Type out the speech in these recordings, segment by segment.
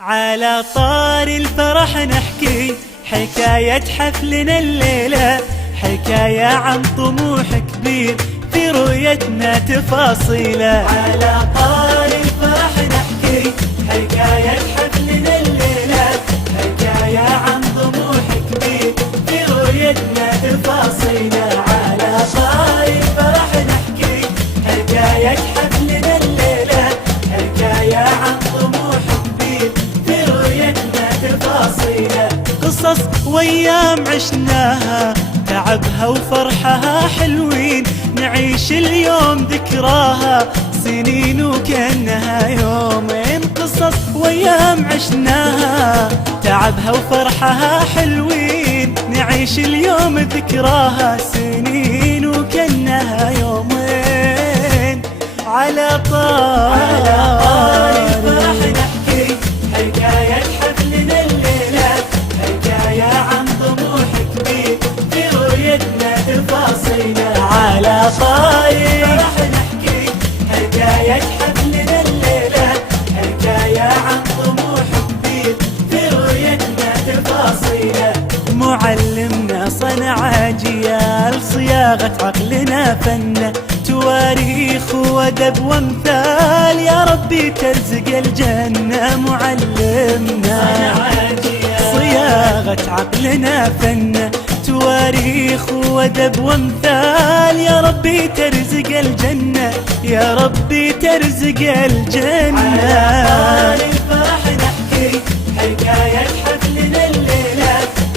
على طار الفرح نحكي حكاية حفلنا الليلة، حكاية عن طموح كبير في رؤيتنا تفاصيله. على طار الفرح نحكي حكاية حفلنا الليلة، حكاية عن طموح كبير في رؤيتنا تفاصيله. على طار الفرح نحكي حكاية حفلنا الليلة، حكاية عن طموح كبير في رؤيتنا تفاصيله. قصص وايام عشناها تعبها وفرحها حلوين، نعيش اليوم ذكراها سنين وكأنها يومين. قصص وايام عشناها تعبها وفرحها حلوين، نعيش اليوم ذكراها سنين وكأنها يومين. على طار الفرح نحكي حكاية حفلنا الليلة، حكاية عن طموح كبير في رؤيتنا تفاصيله. على طار الفرح نحكي حكاية حفلنا الليلة، حكاية عن طموح كبير في رؤيتنا تفاصيله. معلمنا صنع أجيال صياغة عقلنا فن، تواريخ وأدب وامثال يا ربي ترزق الجنة. معلمنا صياغة عقلنا فن، تواريخ وأدب وامثال يا ربي ترزق الجنة، يا ربي ترزق الجنة. على الفرح نحكي حكاية حفلنا الليلة،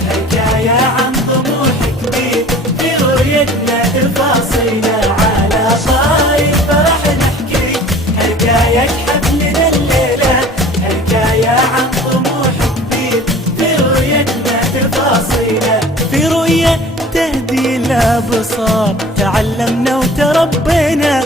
حكاية عن طموح كبير في رؤيتنا تفاصيله. على طار الفرح نحكي حكاية حفلنا الليلة، حكاية عن طموح كبير في رؤيتنا تفاصيله. في رؤية تهدي الأبصار تعلمنا وتربينا،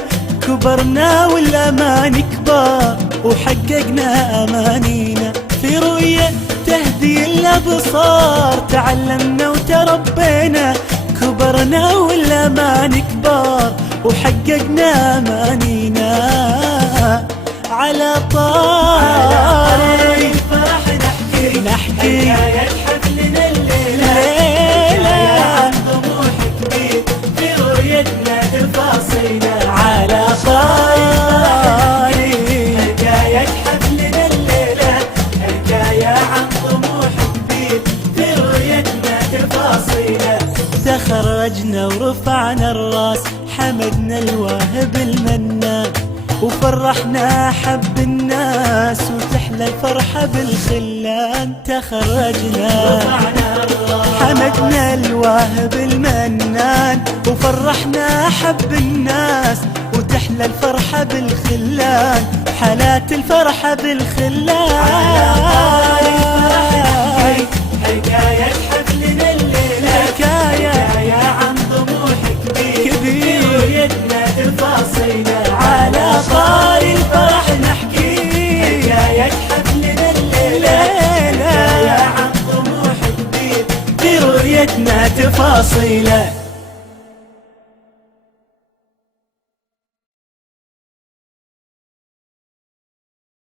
كبرنا والأمان كبار وحققنا أمانينا. في رؤية تهدي الأبصار تعلمنا وتربينا، كبرنا والأمان كبار وحققنا أمانينا. على طار الفرح نحكي حكاية حفلنا الليلة، حكاية عن طموح كبير في رؤيتنا تفاصيله. على طار حكاية حفلنا الليلة، حكاية عن طموح كبير في رؤيتنا تفاصيله. تخرجنا ورفعنا الراس حمدنا الواهب المنان، وفرحنا حب الناس وتحلى الفرحة بالخلان. تخرجنا حمدنا الواهب المنان، وفرحنا حب الناس وتحلى الفرحة بالخلان، حالات الفرحة بالخلان. حكاية حفلنا الليلة، حكاية عن طموح كبير في رؤيتنا تفاصيله. على طار الفرح نحكي حكاية حفلنا الليلة، حكاية عن طموح كبير في رؤيتنا تفاصيله.